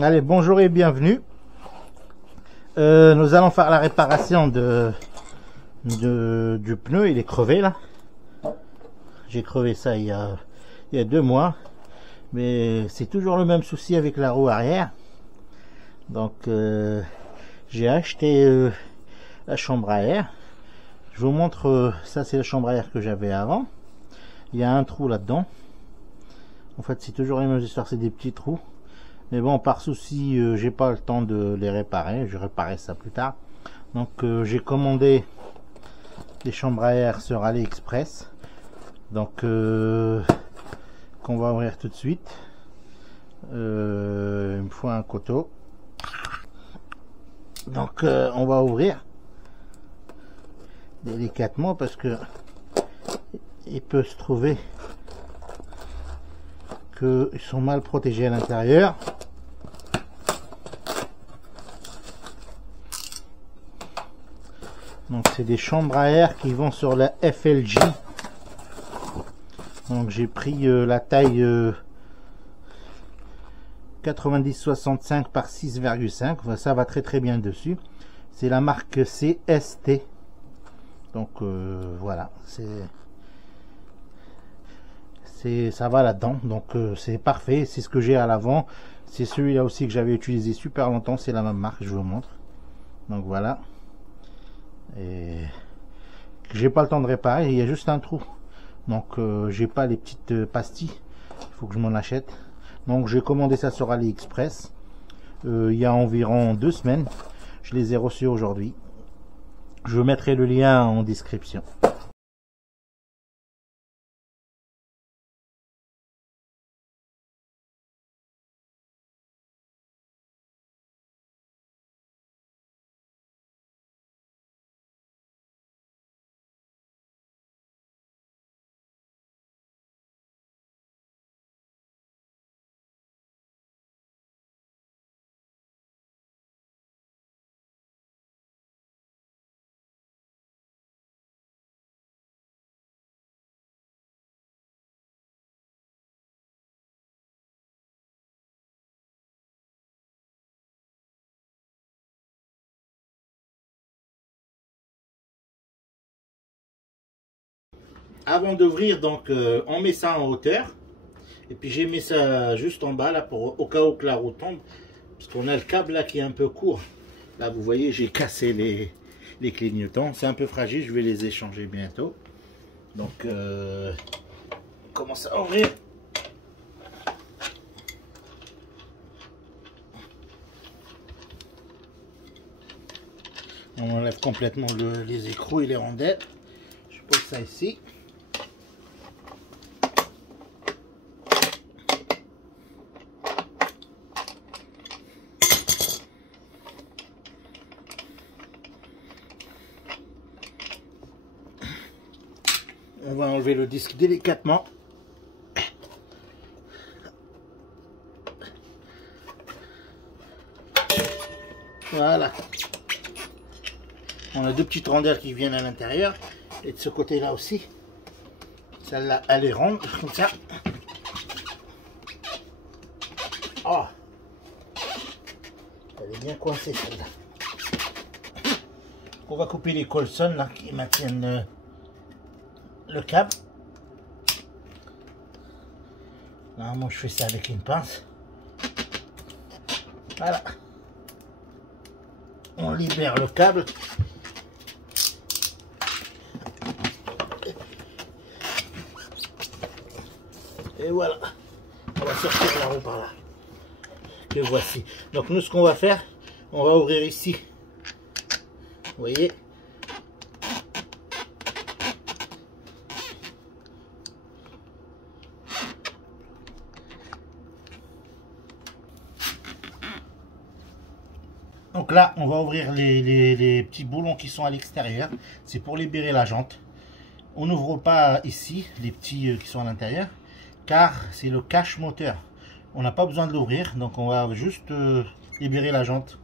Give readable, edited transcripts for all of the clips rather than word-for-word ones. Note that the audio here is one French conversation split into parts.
Allez, bonjour et bienvenue. Nous allons faire la réparation du pneu. Il est crevé là. J'ai crevé ça il y a 2 mois. Mais c'est toujours le même souci avec la roue arrière. Donc j'ai acheté la chambre à air. Je vous montre, ça c'est la chambre à air que j'avais avant. Il y a un trou là-dedans. En fait c'est toujours les mêmes histoires, c'est des petits trous. Mais bon, par souci, j'ai pas le temps de les réparer. Je réparerai ça plus tard. Donc j'ai commandé les chambres à air sur AliExpress. Donc qu'on va ouvrir tout de suite. Il me faut un couteau. Donc on va ouvrir délicatement parce que il peut se trouver qu'ils sont mal protégés à l'intérieur. Donc c'est des chambres à air qui vont sur la FLJ. Donc j'ai pris la taille 90-65 par 6,5. Ça va très bien dessus. C'est la marque CST. Donc voilà, ça va là-dedans. Donc c'est parfait. C'est ce que j'ai à l'avant. C'est celui-là aussi que j'avais utilisé super longtemps. C'est la même marque, je vous montre. Donc voilà. Et j'ai pas le temps de réparer, il y a juste un trou. Donc j'ai pas les petites pastilles. Il faut que je m'en achète. Donc j'ai commandé ça sur AliExpress. Il y a environ 2 semaines. Je les ai reçus aujourd'hui. Je mettrai le lien en description. Avant d'ouvrir, donc on met ça en hauteur. Et puis j'ai mis ça juste en bas là pour au cas où que la roue tombe. Parce qu'on a le câble là qui est un peu court. Là vous voyez, j'ai cassé les clignotants. C'est un peu fragile, je vais les échanger bientôt. Donc on commence à ouvrir. On enlève complètement les écrous et les rondelles. Je pose ça ici. On va enlever le disque délicatement. Voilà. On a 2 petites rondelles qui viennent à l'intérieur. Et de ce côté-là aussi. Celle-là, elle est ronde, comme ça. Oh. Elle est bien coincée, celle-là. On va couper les colsons là, qui maintiennent le câble. Là, moi, je fais ça avec une pince. Voilà. On libère le câble. Et voilà. On va sortir la roue par là. Le voici. Donc nous, ce qu'on va faire, on va ouvrir ici. Vous voyez? Donc là, on va ouvrir les petits boulons qui sont à l'extérieur. C'est pour libérer la jante. On n'ouvre pas ici, les petits qui sont à l'intérieur, car c'est le cache moteur. On n'a pas besoin de l'ouvrir, donc on va juste libérer la jante.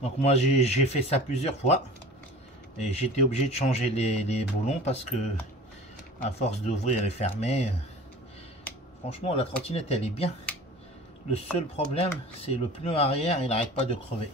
Donc moi j'ai fait ça plusieurs fois. Et j'étais obligé de changer les boulons parce que à force d'ouvrir et fermer. Franchement, la trottinette, elle est bien. Le seul problème, c'est le pneu arrière, il n'arrête pas de crever.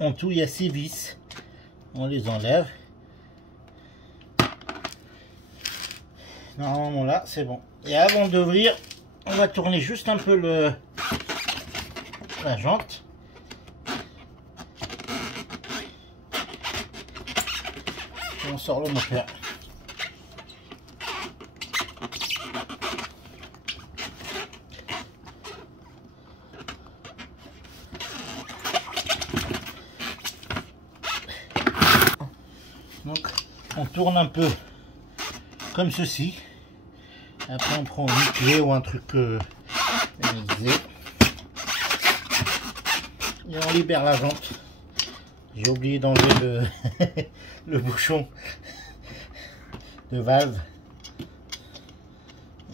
En tout, il y a 6 vis. On les enlève. Normalement là, c'est bon. Et avant d'ouvrir, on va tourner juste un peu la jante. Et on sort le moteur. Donc, on tourne un peu comme ceci. Après, on prend une clé ou un truc et on libère la jante. J'ai oublié d'enlever le bouchon de valve.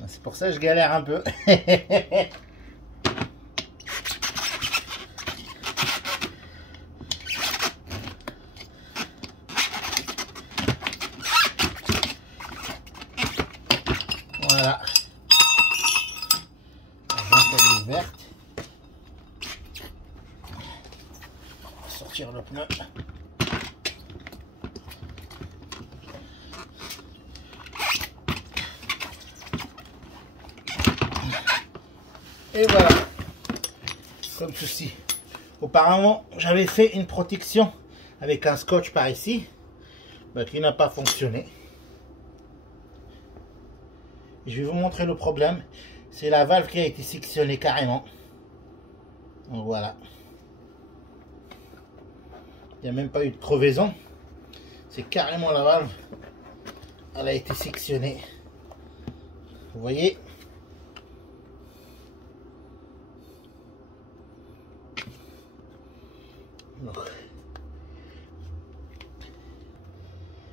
C'est pour ça que je galère un peu. Voilà, la jante est ouverte. On va sortir le pneu. Et voilà, comme ceci. Auparavant, j'avais fait une protection avec un scotch par ici, qui n'a pas fonctionné. Je vais vous montrer le problème. C'est la valve qui a été sectionnée carrément. Donc voilà. Il n'y a même pas eu de crevaison. C'est carrément la valve. Elle a été sectionnée. Vous voyez?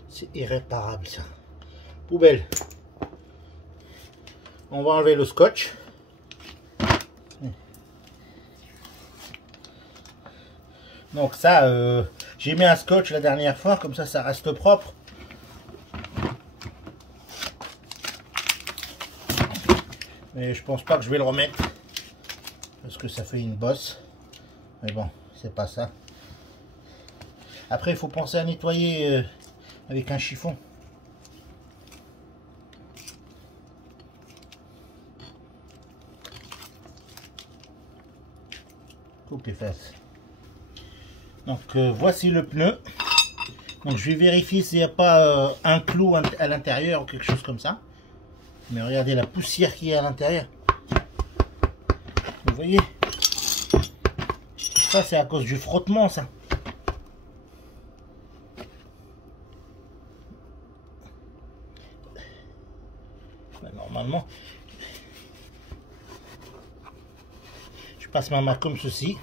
C'est irréparable ça. Poubelle. On va enlever le scotch. Donc ça, j'ai mis un scotch la dernière fois, comme ça reste propre. Mais je pense pas que je vais le remettre. Parce que ça fait une bosse. Mais bon, c'est pas ça. Après, il faut penser à nettoyer avec un chiffon. Coupe les fesses. Donc voici le pneu. Donc je vais vérifier s'il n'y a pas un clou à l'intérieur ou quelque chose comme ça. Mais regardez la poussière qui est à l'intérieur. Vous voyez? Ça c'est à cause du frottement ça. Normalement, je passe ma main comme ceci.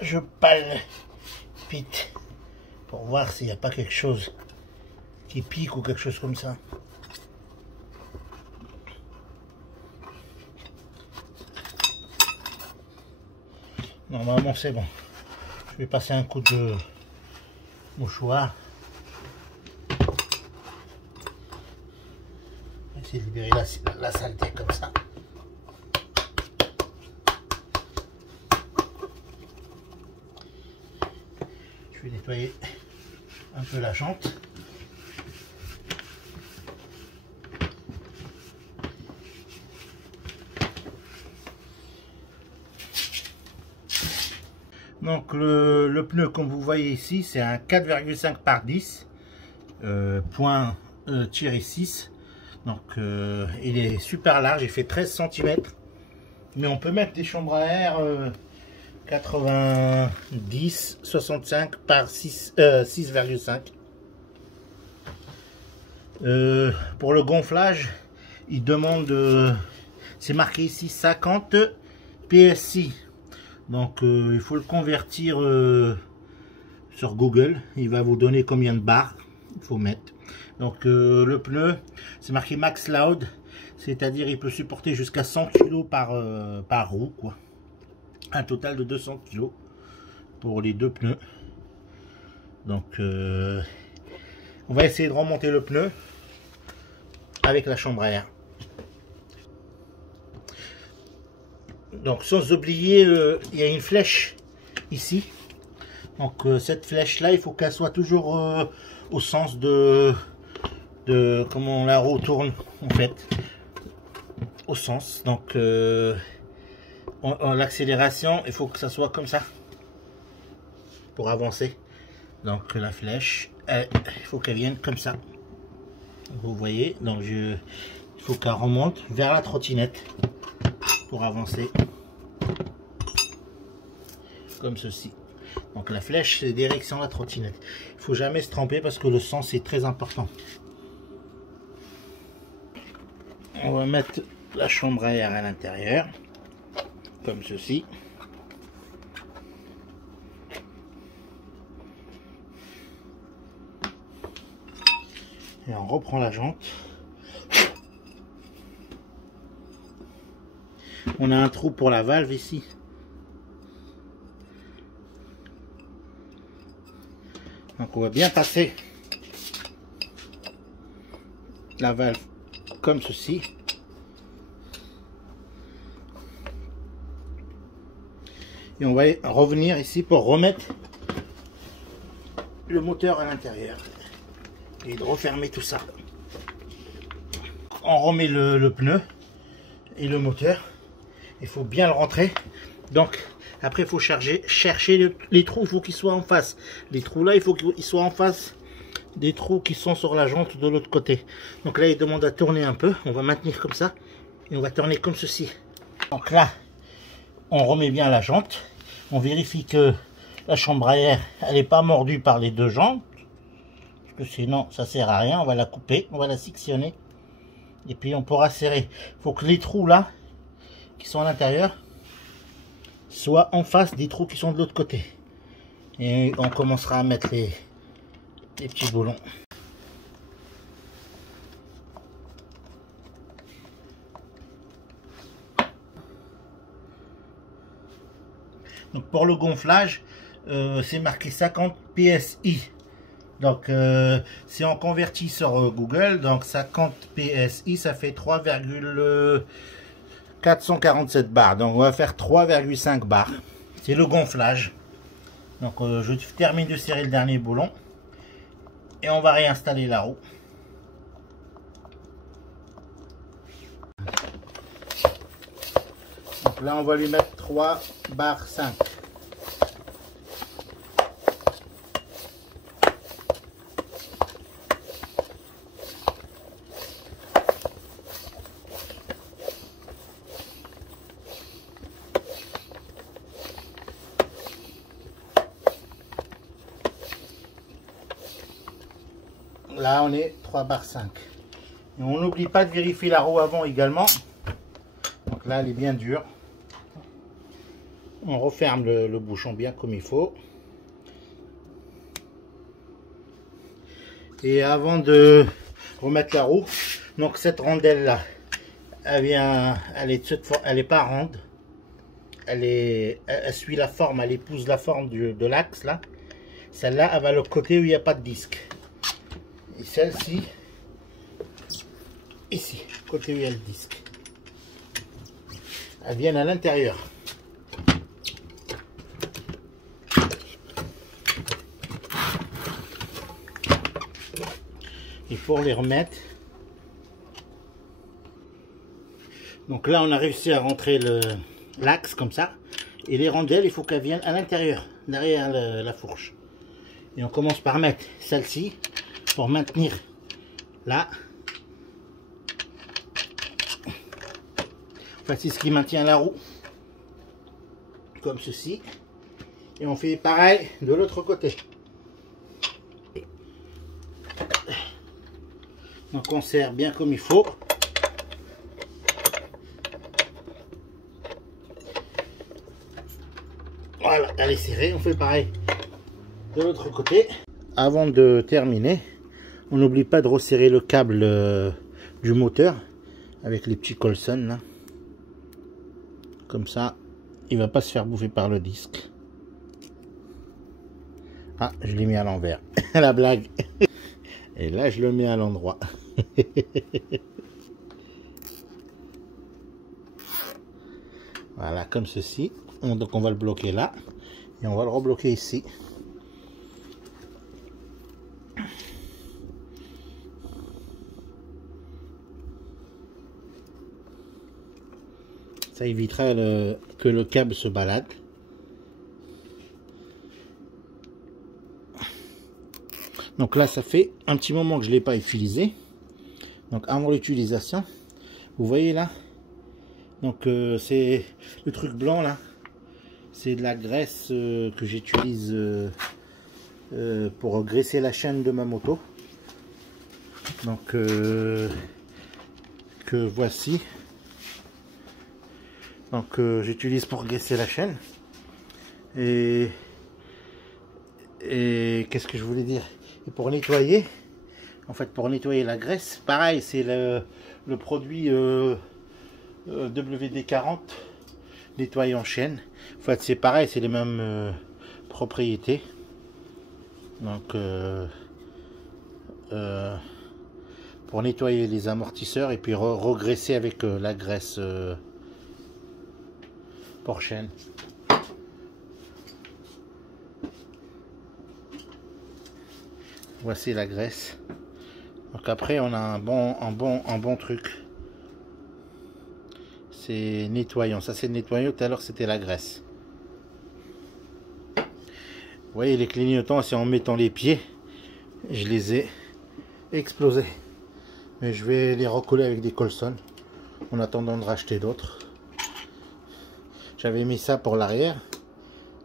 Je palpite pour voir s'il n'y a pas quelque chose qui pique ou quelque chose comme ça. Normalement c'est bon. Je vais passer un coup de mouchoir. Essayer de libérer la saleté comme ça. Je vais nettoyer un peu la jante. Donc le pneu, comme vous voyez ici, c'est un 4,5 par 10 point tiré 6. Donc il est super large, il fait 13 cm. Mais on peut mettre des chambres à air 90, 65 par 6,5. Pour le gonflage, il demande, c'est marqué ici 50 PSI. Donc il faut le convertir sur Google. Il va vous donner combien de bars il faut mettre. Donc le pneu, c'est marqué Max Loud, c'est-à-dire il peut supporter jusqu'à 100 kg par roue, quoi. Un total de 200 kg pour les deux pneus. Donc on va essayer de remonter le pneu avec la chambre à air. Donc sans oublier, il y a une flèche ici. Donc cette flèche là, il faut qu'elle soit toujours au sens de comment la roue tourne en fait, au sens. Donc l'accélération, il faut que ça soit comme ça pour avancer. Donc la flèche, il faut qu'elle vienne comme ça. Vous voyez, donc il faut qu'elle remonte vers la trottinette pour avancer comme ceci. Donc la flèche, c'est direction la trottinette. Il faut jamais se tromper parce que le sens est très important. On va mettre la chambre à air à l'intérieur comme ceci. Et on reprend la jante. On a un trou pour la valve ici. Donc on va bien passer la valve comme ceci. Et on va revenir ici pour remettre le moteur à l'intérieur. Et de refermer tout ça. On remet le pneu et le moteur. Il faut bien le rentrer. Donc après il faut chercher les trous, il faut qu'ils soient en face. Les trous là, il faut qu'ils soient en face des trous qui sont sur la jante de l'autre côté. Donc là il demande à tourner un peu. On va maintenir comme ça. Et on va tourner comme ceci. Donc là, on remet bien la jante. On vérifie que la chambre à air, elle n'est pas mordue par les deux jantes. Parce que sinon ça sert à rien. On va la couper, on va la sectionner. Et puis on pourra serrer. Il faut que les trous là, qui sont à l'intérieur, soient en face des trous qui sont de l'autre côté. Et on commencera à mettre les petits boulons. Donc pour le gonflage, c'est marqué 50 PSI. Donc si on convertit sur Google, donc 50 PSI, ça fait 3,447 bars. Donc on va faire 3,5 bars. C'est le gonflage. Donc je termine de serrer le dernier boulon. Et on va réinstaller la roue. Donc là on va lui mettre 3 barres 5. Là on est 3 barres 5. Et on n'oublie pas de vérifier la roue avant également. Donc là elle est bien dure. On referme le bouchon bien comme il faut. Et avant de remettre la roue, donc cette rondelle là, elle est pas ronde. Elle suit la forme, elle épouse la forme de l'axe là. Celle-là, elle va le côté où il n'y a pas de disque. Et celle-ci, ici, côté où il y a le disque. Elles viennent à l'intérieur. Et pour les remettre, donc là on a réussi à rentrer l'axe comme ça. Et les rondelles, il faut qu'elles viennent à l'intérieur, derrière la fourche. Et on commence par mettre celle-ci pour maintenir là. En fait, c'est ce qui maintient la roue. Comme ceci. Et on fait pareil de l'autre côté. Donc on serre bien comme il faut. Voilà, elle est serrée. On fait pareil de l'autre côté. Avant de terminer, on n'oublie pas de resserrer le câble du moteur avec les petits Colson là. Comme ça, il va pas se faire bouffer par le disque. Ah, je l'ai mis à l'envers. La blague. Et là, je le mets à l'endroit. Voilà, comme ceci. Donc, on va le bloquer là. Et on va le rebloquer ici. Ça évitera que le câble se balade. Donc là, ça fait un petit moment que je ne l'ai pas utilisé. Donc avant l'utilisation, vous voyez là. Donc c'est le truc blanc là. C'est de la graisse que j'utilise pour graisser la chaîne de ma moto. Donc que voici. Donc j'utilise pour graisser la chaîne. Et qu'est-ce que je voulais dire? Et pour nettoyer, en fait pour nettoyer la graisse, pareil, c'est le produit WD-40 nettoyant chaîne. En fait c'est pareil, c'est les mêmes propriétés. Donc pour nettoyer les amortisseurs et puis regraisser avec la graisse pour chaîne. Voici la graisse. Donc après on a un bon truc. C'est nettoyant. Ça c'est nettoyant. Tout à l'heure c'était la graisse. Vous voyez les clignotants, c'est en mettant les pieds. Je les ai explosés. Mais je vais les recoller avec des Colson en attendant de racheter d'autres. J'avais mis ça pour l'arrière.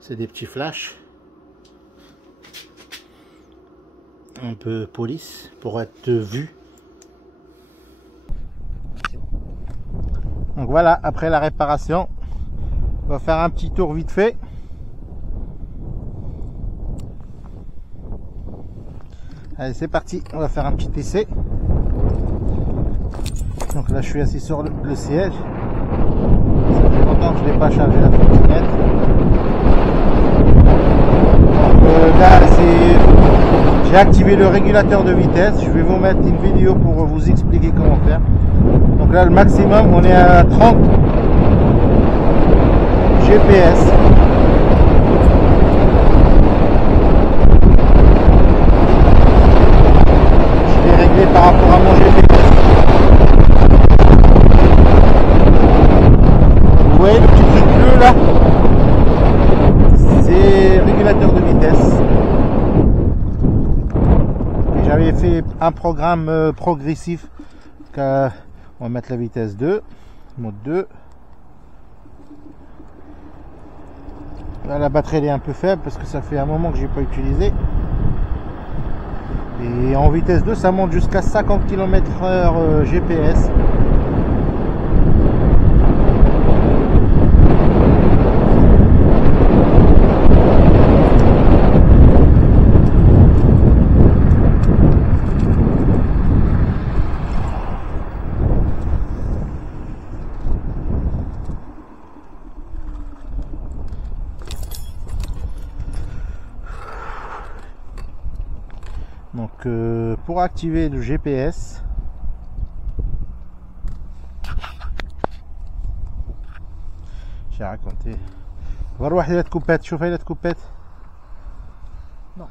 C'est des petits flashs. Un peu police pour être vu. Donc voilà, après la réparation, on va faire un petit tour vite fait. Allez, c'est parti, on va faire un petit essai. Donc là, je suis assis sur le siège. Ça fait longtemps que je n'ai pas chargé la trottinette. Donc là, j'ai activé le régulateur de vitesse. Je vais vous mettre une vidéo pour vous expliquer comment faire. Donc là, le maximum, on est à 30 GPS. Je l'ai réglé par rapport à mon GPS. Vous voyez le petit truc bleu là? C'est régulateur de vitesse. J'avais fait un programme progressif. On va mettre la vitesse 2, mode 2. Là, la batterie elle est un peu faible parce que ça fait un moment que j'ai pas utilisé. Et en vitesse 2, ça monte jusqu'à 50 km/h GPS. Donc pour activer le GPS, j'ai raconté. نروح إلى الكوبات. شوف إلى الكوبات. Non.